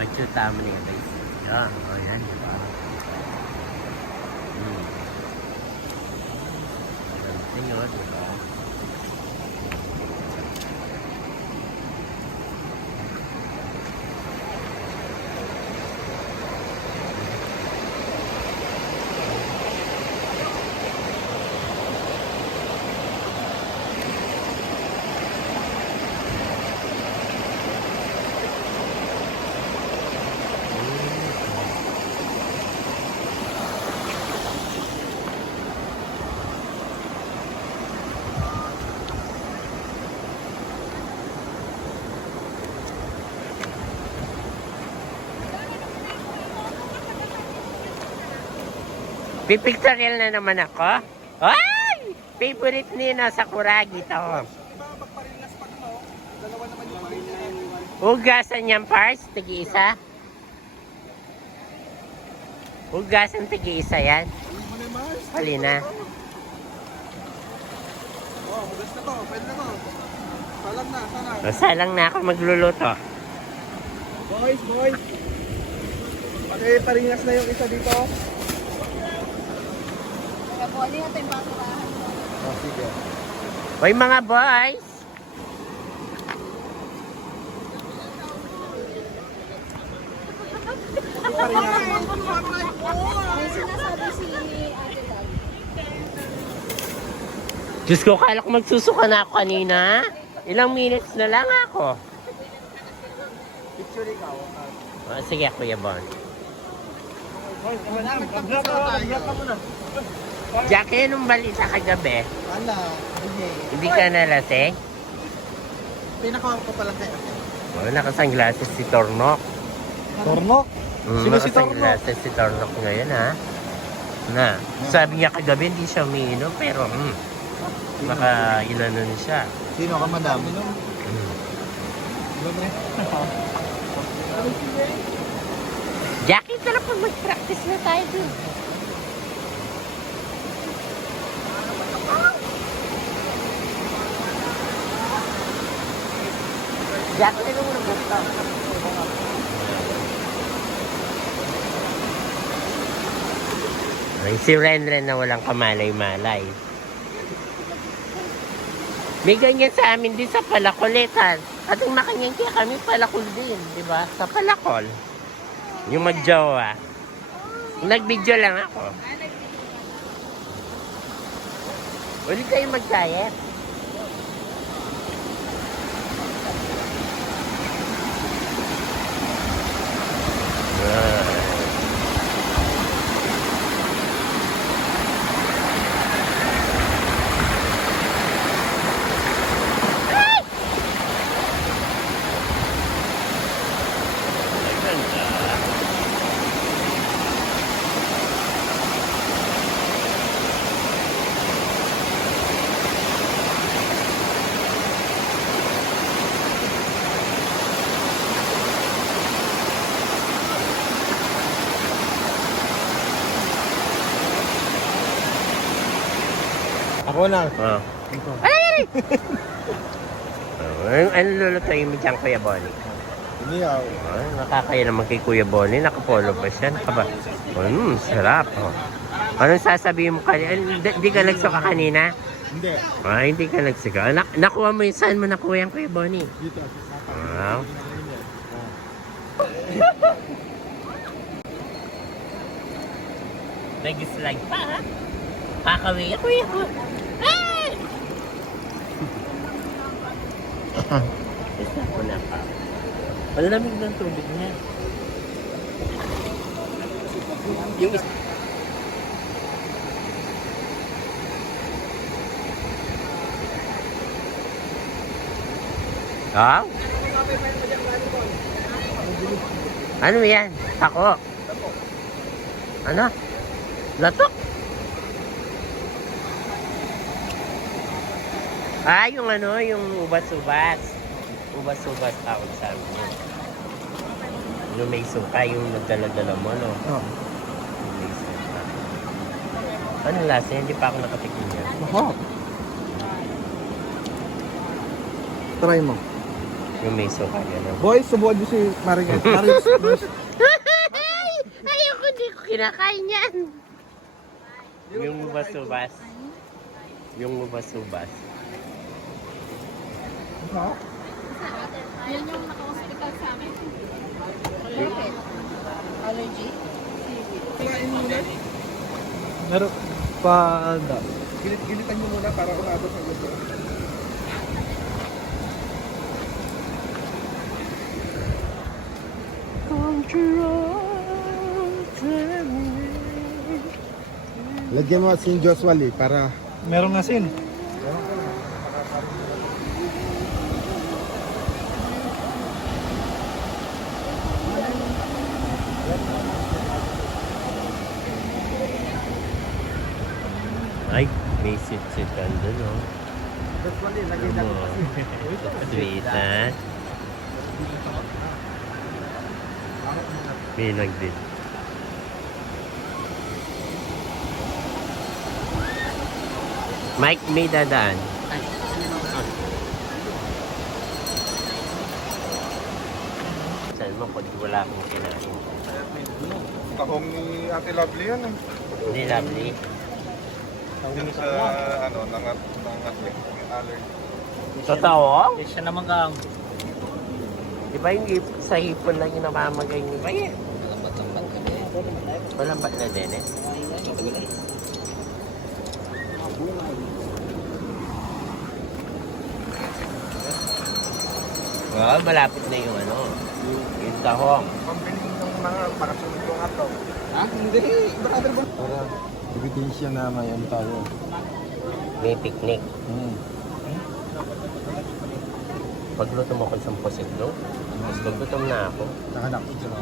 அச்சுத்தாமணி Thank you. Pipictorial na naman ako. Ay! Favorite ni sa kuragi to. Hugasan niyang pars, tigi-isa. Hugasan tigi-isa yan. Hali na. Oh, magas na to. Pwede na to. Salang na, na ako magluluto. Boys, boys. Okay, paringas na yung isa dito. Ano natin basurahan? Oh, sige. Hoy mga boys! May sinasabi si Ate. Diyos ko, kala ko magsusuka na ako kanina. Ilang minutes na lang ako. Picture ikaw. Oh, sige, Kuya Bon. Boys, madam. Vlog ka, vlog ka muna. Jackie, anong balita kagabi? Ala, hindi. Hindi ka nalasing? Pinakawa ko pala kayo. Oh, nakasunglasses si Tornok. Tornok? Mm, Sino si Tornok? nakasunglasses si Tornok ngayon, ha? Na. Sabi niya kagabi, hindi siya umiinom, pero mm, baka ilanon siya. Sino ka, madam? Mm. Jackie, tara pa mag-practice na tayo dun. Jackie, ano mo nag Ay, si Renren na walang kamalay-malay. May ganyan sa amin din sa Palakoletan. At ang nakangyanki kami Palakol din, di ba? Sa Palakol. Yung magjowa. Nag-video lang ako. Ulit kayo mag-diet. Ah. Ako na. Oh. Ay! oh, ano, ano lulutuin mo dyan, Kuya Bonnie? Hindi ako. Ay, nakakaya naman kay Kuya Bonnie. Nakapolo pa siya. Nakaba. Mm, sarap. Oh. Anong sasabihin mo kanina? Hindi ka nagsuka kanina? Hindi. Ah, hindi ka nagsuka. Nak nakuha mo yung saan mo nakuha yung Kuya Bonnie? Dito. Wow. Nag-slide pa, ha? Kakawi ako, kuya ko. Ay! Isa ko na pa. Ang lamig ng tubig niya. Yung isa... Ah? Ano yan? Tako. Ano? Latok? Ah, yung ano, yung ubas-ubas. Ubas-ubas tawag sa amin. Yung may suka, yung nagdala-dala mo, no? Oh. Yung may suka. Ano lasa? Hindi pa ako nakatikim yan. Mahal. Try mo. Yung may suka yan. oh. Boys, subuan niyo si Marinette. Marinette. Ayoko, hindi ko kinakain yan. Yung ubas-ubas. Yung ubas-ubas. Ha? Yan yung naka-hospital sa amin. Allergy? Kumain muna. Meron pa da. Gilit-gilitan niyo muna para umabot sa gusto. Lagyan mo si Joshua Lee para Merong asin. Ay, may sit-sitan dun, oh. Ano mo? Sweet, ha? May nagdit. Mike, may dadaan. Saan mo pag wala akong kinain? tahong ni Ate Lovely yan eh. Hindi lovely. Yung sa ano, nangat, nangat yung allergy. Totoo? Siya naman kang Di ba yung hip- sa hipon lang yung namamagay ni ba yan? Walang ba't na din eh? Well, malapit na yung ano, yung tahong. Pambiling ng mga pakasunod yung ato. Ha? Hindi, brother ba? Ebidensya na may ano tayo. May picnic. Hmm. Pagluto mo ko isang posidlo, tapos paglutom na ako. Nakanak siya na.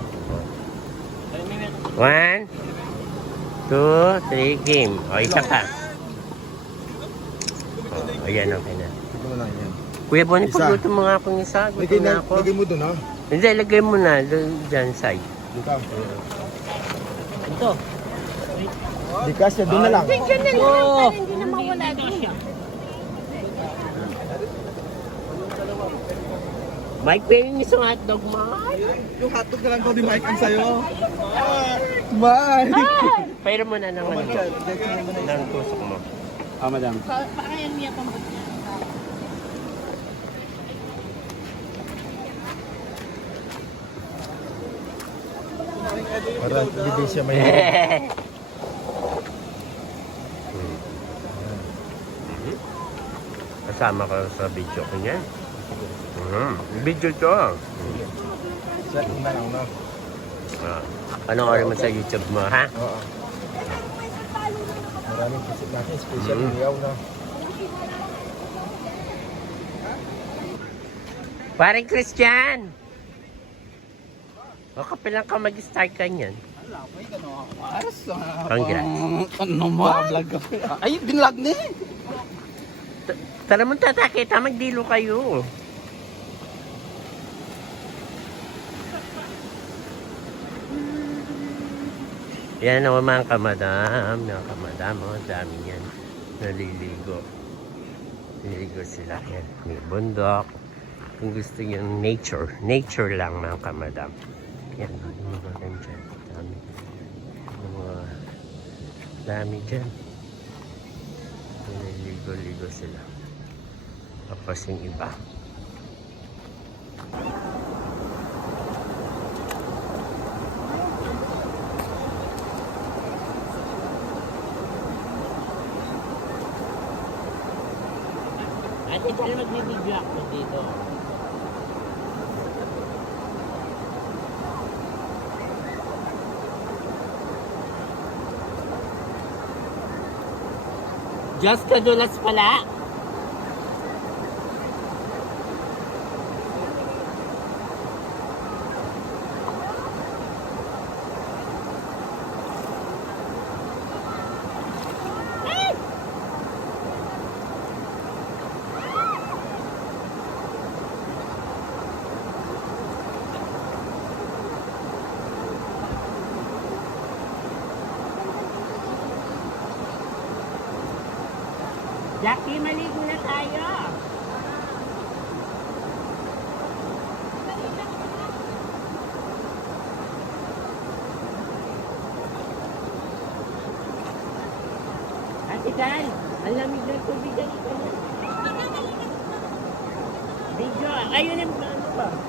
One, two, three, game. O, isa pa. O, ayan, okay na. Ito mo lang yan. Kuya Bonnie, Isa. pagluto mo nga akong isa. Lagay, Gutom na, na ako. lagay mo doon ha. Hindi, lagay mo na. Doon, dyan, side. Dito. Ito. Di kasya, doon na lang. Dyan na lang. Hindi na mawala doon. Mike, pwede isang hotdog, Mike. Yung hotdog na lang daw ni Mike ang sayo. Mike! Pero mo na naman. Ng tusok mo. Ah, madam. Baka yan niya niya. Para ebidensya may Kasama ka sa video ko niyan. Mhm. Video to. Sa una lang na. Ah. Oras mo sa YouTube mo, ha? Oo. Maraming visit natin, special Mm. iliyaw na. Paring Christian! O kapilang ka mag-start ka niyan. Congrats. Ano mo? Vlog ka. Ay, binlog ni. Tara mo tatakita, magdilo kayo. Yan naman mga kamadam, mga kamadam, oh, dami yan. Naliligo. Naliligo sila. Yan, may bundok. Kung gusto nyo nature, nature lang mga kamadam. Yan, mga nandyan. Dami. Mga, dami dyan. Naliligo-ligo sila. Tapos yung iba. Ate, kaya magbibidyo ako dito. Just kadulas pala. Jackie, maligo na tayo. Ate Dan, ang lamig ng tubig dali ka na. Video, ayun ang ano ba?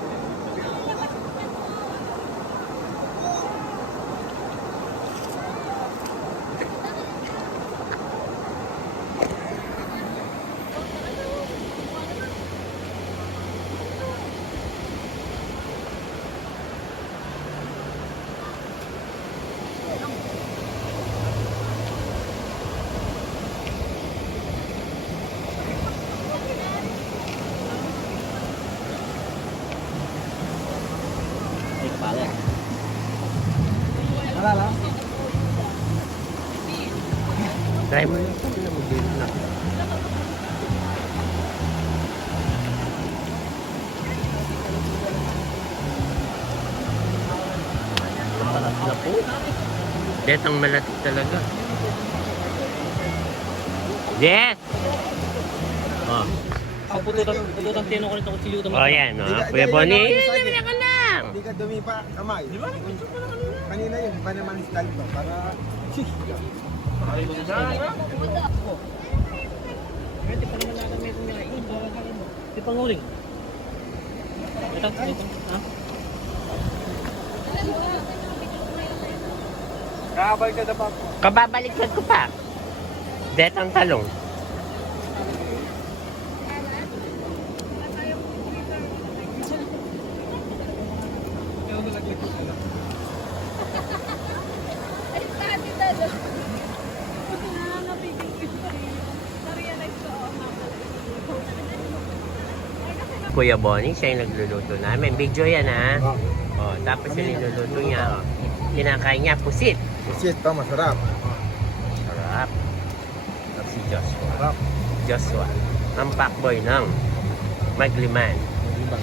Jet, ang malati talaga. Jet! Oh, Ang pututan, pututan tino ko nito kung siliw oh yan. Oh. Kuya Bonnie, eh, diga- ka lang. Hindi ka dumi pa kamay. Di ba? Kanina yun, pa naman style to. Para... Hindi pa naman natin may kumain. Hindi pa nguling. Ito, ito. Ha? Kakabal ka na pa po. Kababaliktad ko pa. Det ang talong. Kuya Bonnie, siya yung nagluluto namin. Video yan ha. Oh. Oh, tapos yung niluluto niya. Oh. Kinakain niya, pusit. Pusit pa, masarap. Sarap. Tapos si Joshua. Sarap. Joshua. Ang pakboy ng Magliman. Hindi ba?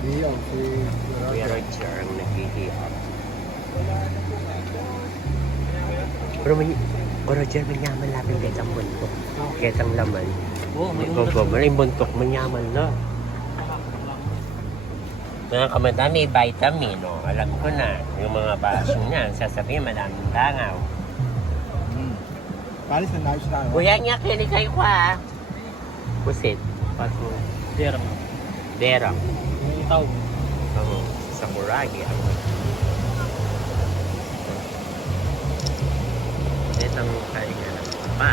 Hindi yun, si... Kuya Roger ang naghihihap. Pero may... Kuya Roger, may yaman lapin kahit ang buntok. Kahit ang laman. Oo, may Gogo, may buntok, manyaman na. Mga kamadami, vitamin, no? Alam ko na. Yung mga basong niya, sasabihin, madaming tangaw. Hmm. Palis na nice tayo. Kuya niya, kinikay ko ah. Pusit. Pato. Derang. Derang. May tawag. Oo. Sa Kuragi. Ang... Ito ang kaya ng pa.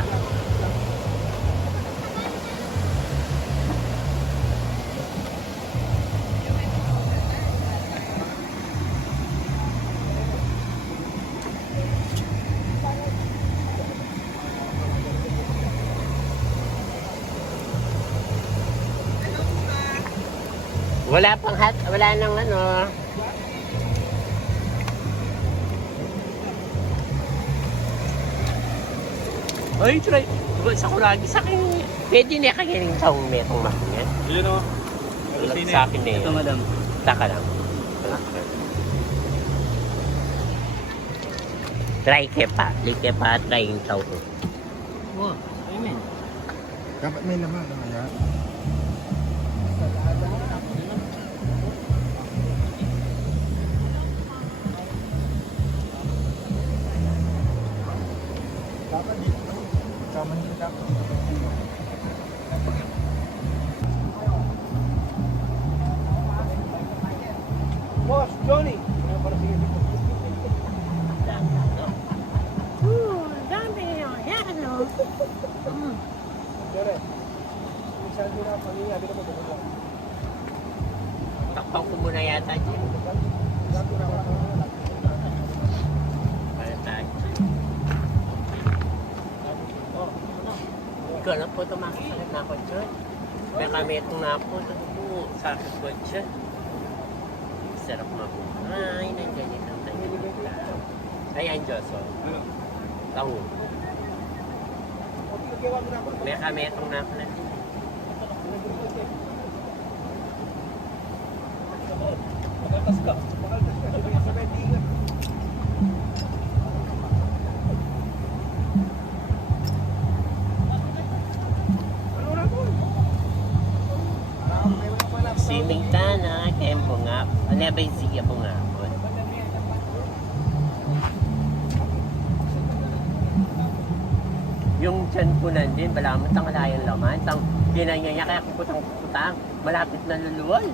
Wala pang hat, wala nang ano. Ay, try. Diba, sa kuragi sa akin, pwede na kagaling taong metong makingan. Yun o. Sa akin eh. Ito, madam. Taka lang. Try ke pa. Li ke pa try yung tao ko. Oo. Amen. Dapat may laman. Ano yan? Dapat dito. Sama nito dapat. Boss, Johnny! Ano para sige dito? dami yun. Yan, ano. Jere. Minsan din na pamilya, dito mo bumaba. Takpaw ko muna yata dyan. Ikaw na po tumakasakit na ako dyan. Kaya kami itong napunta po sa akin ko dyan. Sarap mabuhay ng ganitang tayo. Ayan, Joso. Tahu. May kami itong napunta dyan. Makaltas ka. Makaltas ka. Yung tiyan ko nandun, balamot ang alayang laman. Tang ginanya niya, kaya kuputang-kuputang. Malapit na luluwal.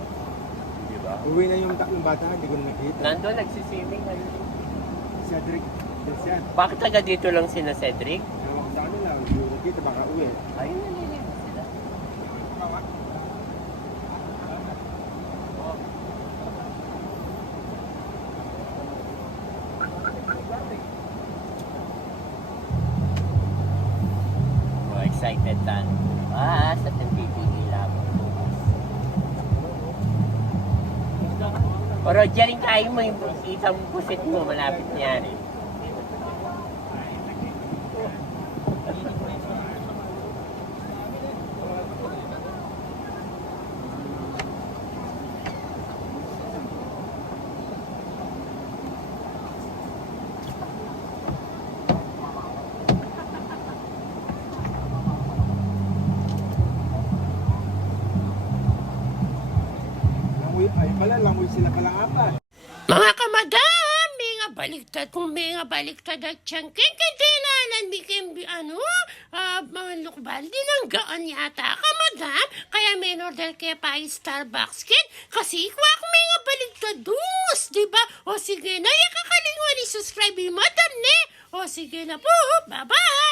Di ba? Uwi na yung tatlong bata, hindi ko na nakita. Nandun, nagsiswimming ngayon. Cedric, yes yan. Bakit taga dito lang si na Cedric? Ewan ko sa kanila, hindi ko nakita, baka uwi. Ayun, naliligo excited. Bukas at nagpipigil ako bukas. Pero dyan kayo mo yung isang pusit mo malapit niya rin. Sila palang apat. Mga kamadam, may nga baliktad kung may nga baliktad at siyang kikintinanan, may kimbi ano, ah, mga lukbal, dinanggaan yata, kamadam, kaya may order kaya pa yung Starbucks kid, kasi kwak may nga baliktad dungus, di ba? O sige na, yakakalingon, i-subscribe yung madam ne, o sige na po, bye-bye!